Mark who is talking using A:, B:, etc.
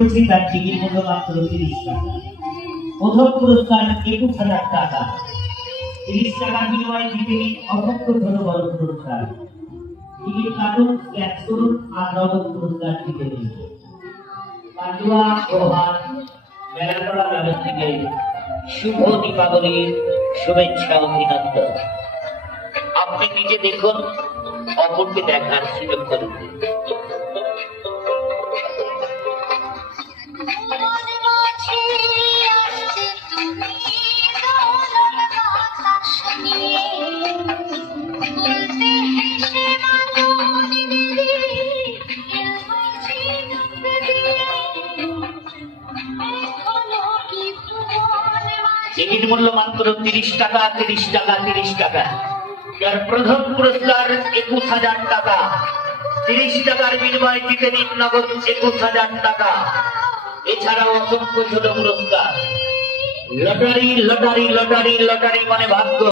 A: বলছি তার টিকিট মূল্য মাত্র তিরিশ টাকা। প্রথম পুরস্কার একুশ হাজার টাকা। তিরিশ টাকার বিনিময়ে জিতে অসংখ্য পুরস্কার। টিকিট কাটুন স্ক্যাচ করুন আর নগদ পুরস্কার জিতে নিন। গ্রামের থেকে শুভ দীপাবলির শুভেচ্ছা, অভিনন্দন। আপনি নিজে দেখুন, অপরকে দেখার সুযোগ করুন টিকিট মূল্য মাত্র তিরিশ টাকা তিরিশ টাকা তিরিশ টাকা। যার প্রথম পুরস্কার একুশ হাজার টাকা। তিরিশ টাকার বিনিময়ে জিতে নিন নগদ একুশ হাজার টাকা। এছাড়াও অসংখ্য ছোট পুরস্কার। লটারি লটারি লটারি লটারি মানে ভাগ্য।